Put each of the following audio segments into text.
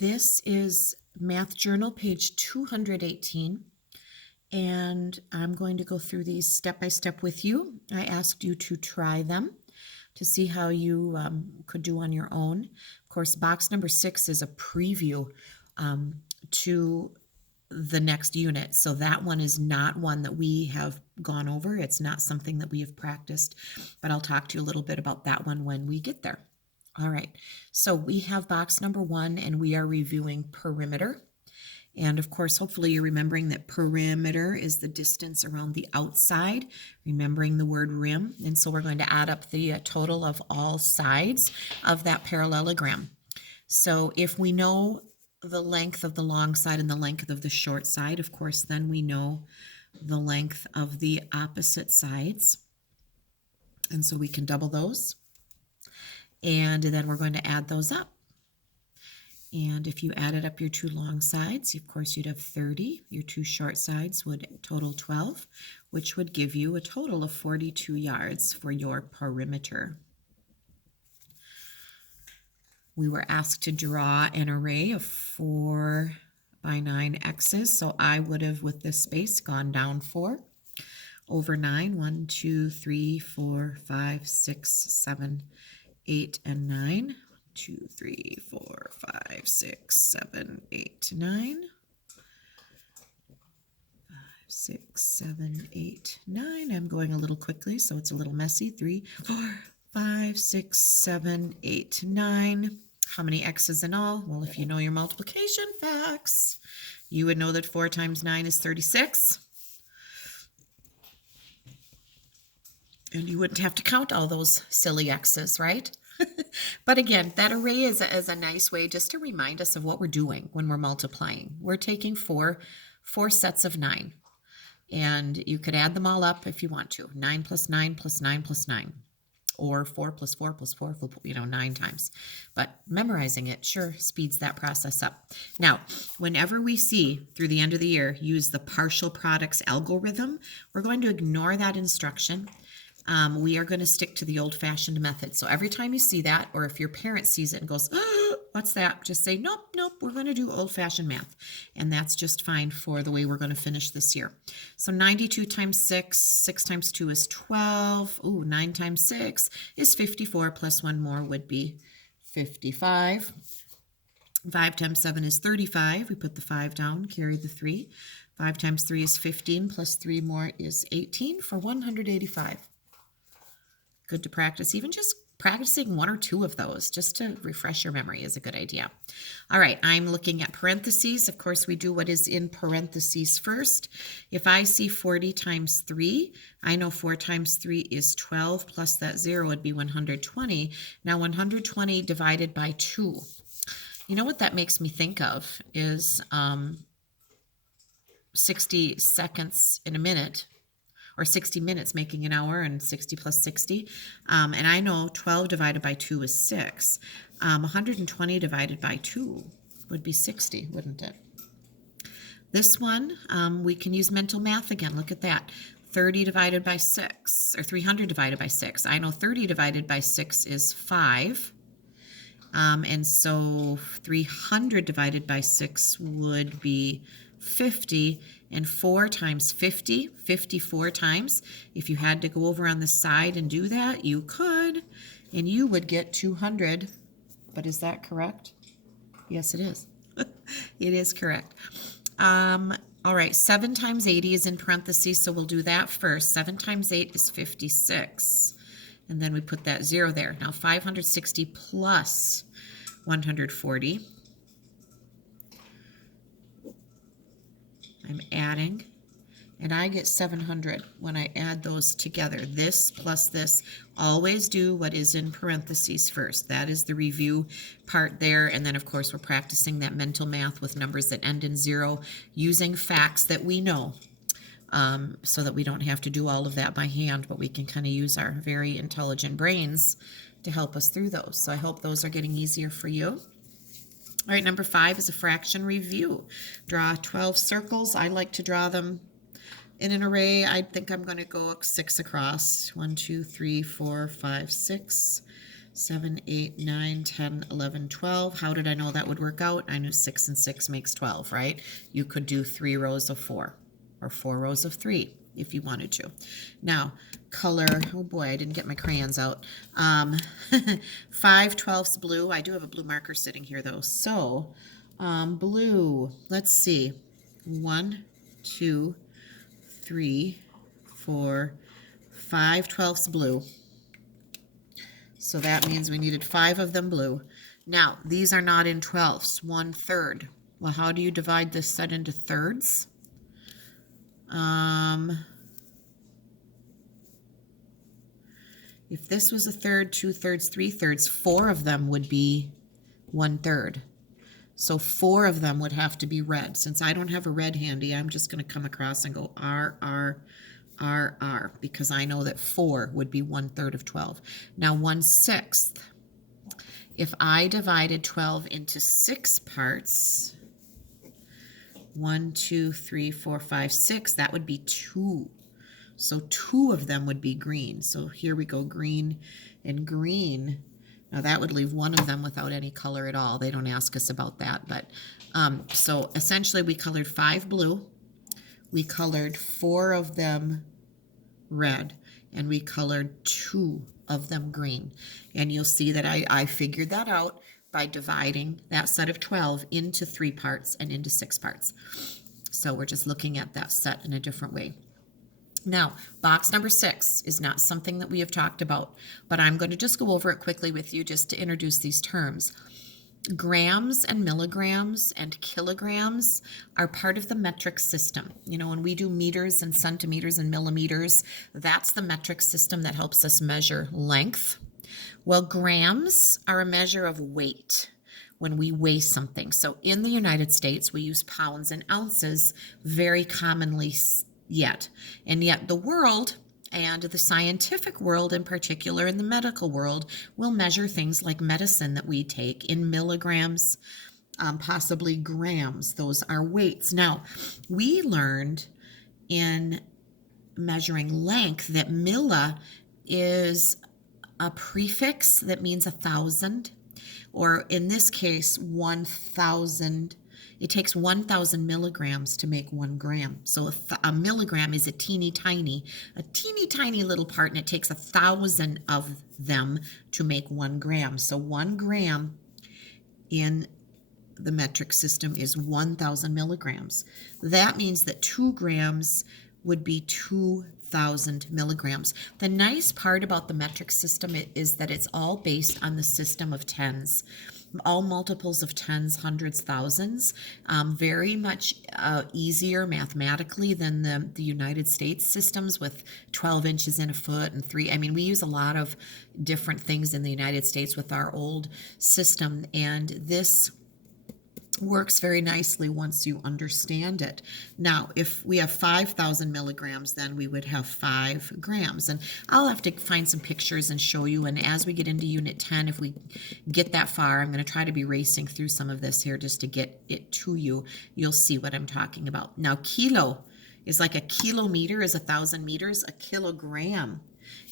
This is Math Journal, page 218, and I'm going to go through these step by step with you. I asked you to try them to see how you could do on your own. Of course, box number 6 is a preview to the next unit. So that one is not one that we have gone over. It's not something that we have practiced, but I'll talk to you a little bit about that one when we get there. All right, so we have box number 1 and we are reviewing perimeter. And of course, hopefully you're remembering that perimeter is the distance around the outside, remembering the word rim. And so we're going to add up the total of all sides of that parallelogram. So if we know the length of the long side and the length of the short side, of course, then we know the length of the opposite sides. And so we can double those. And then we're going to add those up. And if you added up your two long sides, of course, you'd have 30. Your two short sides would total 12, which would give you a total of 42 yards for your perimeter. We were asked to draw an array of 4 by 9 x's. So I would have, with this space, gone down 4 over 9. 1, 2, 3, 4, 5, 6, 7, 8, and 9. 2, 3, 4, 5, 6, 7, 8, 9. 5, 6, 7, 8, 9. I'm going a little quickly, so it's a little messy. 3, 4, 5, 6, 7, 8, 9. How many x's in all? Well, if you know your multiplication facts, you would know that 4 times 9 is 36. And you wouldn't have to count all those silly x's, right? But again, that array is a nice way just to remind us of what we're doing when we're multiplying. We're taking four sets of 9. And you could add them all up if you want to. 9 plus 9 plus 9 plus 9. Or 4 plus 4 plus 4, 9 times. But memorizing it sure speeds that process up. Now, whenever we see through the end of the year use the partial products algorithm, we're going to ignore that instruction. We are going to stick to the old-fashioned method. So every time you see that, or if your parent sees it and goes, oh, what's that? Just say, nope, we're going to do old-fashioned math. And that's just fine for the way we're going to finish this year. So 92 times 6, 6 times 2 is 12. Ooh, 9 times 6 is 54, plus 1 more would be 55. 5 times 7 is 35. We put the 5 down, carry the 3. 5 times 3 is 15, plus 3 more is 18 for 185. Good to practice. Even just practicing 1 or 2 of those just to refresh your memory is a good idea. All right, I'm looking at parentheses. Of course, we do what is in parentheses first. If I see 40 times 3, I know 4 times 3 is 12, plus that 0 would be 120. Now 120 divided by 2. You know what that makes me think of is 60 seconds in a minute. Or 60 minutes making an hour, and 60 plus 60. And I know 12 divided by 2 is 6. 120 divided by 2 would be 60, wouldn't it? This one, we can use mental math again. Look at that. 30 divided by 6, or 300 divided by 6. I know 30 divided by 6 is 5. And so 300 divided by 6 would be 50, and 4 times 50, 54 times. If you had to go over on the side and do that, you could, and you would get 200. But is that correct? Yes, it is. It is correct. All right, 7 times 80 is in parentheses, so we'll do that first. 7 times 8 is 56. And then we put that 0 there. Now 560 plus 140. I'm adding, and I get 700 when I add those together. This plus this. Always do what is in parentheses first. That is the review part there. And then, of course, we're practicing that mental math with numbers that end in 0 using facts that we know, so that we don't have to do all of that by hand, but we can kind of use our very intelligent brains to help us through those. So I hope those are getting easier for you. All right, number 5 is a fraction review. Draw 12 circles. I like to draw them in an array. I think I'm going to go 6 across. 1, 2, 3, 4, 5, 6. 7, 8, 9, 10, 11, 12. How did I know that would work out? I knew 6 and 6 makes 12, right? You could do 3 rows of 4 or 4 rows of 3 if you wanted to. Now, color, oh boy, I didn't get my crayons out. 5/12 blue. I do have a blue marker sitting here though. So, blue, let's see. 1, 2, 3, 4, 5/12 blue. So that means we needed 5 of them blue. Now, these are not in 12ths, 1/3. Well, how do you divide this set into thirds? If this was a third, 2/3, 3/3, 4 of them would be 1/3. So 4 of them would have to be red. Since I don't have a red handy, I'm just going to come across and go R, R, R, R, because I know that 4 would be 1/3 of 12. Now 1/6. If I divided 12 into 6 parts, 1, 2, 3, 4, 5, 6, that would be 2. So 2 of them would be green. So here we go, green and green. Now that would leave 1 of them without any color at all. They don't ask us about that. But so essentially we colored 5 blue. We colored 4 of them red. And we colored 2 of them green. And you'll see that I figured that out by dividing that set of 12 into 3 parts and into 6 parts. So we're just looking at that set in a different way. Now, box number 6 is not something that we have talked about, but I'm going to just go over it quickly with you just to introduce these terms. Grams and milligrams and kilograms are part of the metric system. You know, when we do meters and centimeters and millimeters, that's the metric system that helps us measure length. Well, grams are a measure of weight when we weigh something. So in the United States, we use pounds and ounces very commonly yet. And yet the world, and the scientific world in particular, in the medical world, will measure things like medicine that we take in milligrams, possibly grams. Those are weights. Now, we learned in measuring length that milli is a prefix that means 1,000, or in this case, 1,000. It takes 1,000 milligrams to make 1 gram. So a milligram is a teeny tiny little part, and it takes 1,000 of them to make 1 gram. So 1 gram in the metric system is 1,000 milligrams. That means that 2 grams would be 2,000 milligrams. The nice part about the metric system is that it's all based on the system of tens. All multiples of tens, hundreds, thousands, very much easier mathematically than the United States systems with 12 inches in a foot and 3. I mean, we use a lot of different things in the United States with our old system, and this works very nicely once you understand it. Now, if we have 5,000 milligrams, then we would have 5 grams. And I'll have to find some pictures and show you. And as we get into Unit 10, if we get that far, I'm going to try to be racing through some of this here just to get it to you. You'll see what I'm talking about. Now, kilo is like a kilometer is 1,000 meters. A kilogram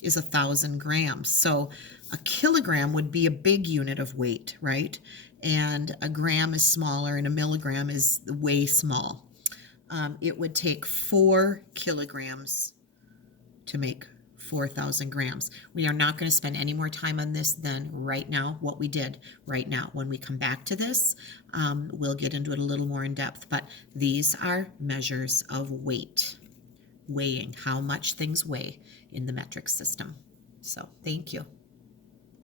is 1,000 grams. So a kilogram would be a big unit of weight, right? And a gram is smaller, and a milligram is way small. It would take 4 kilograms to make 4,000 grams. We are not going to spend any more time on this than right now, what we did right now. When we come back to this, we'll get into it a little more in depth, but these are measures of weight, weighing how much things weigh in the metric system. So thank you.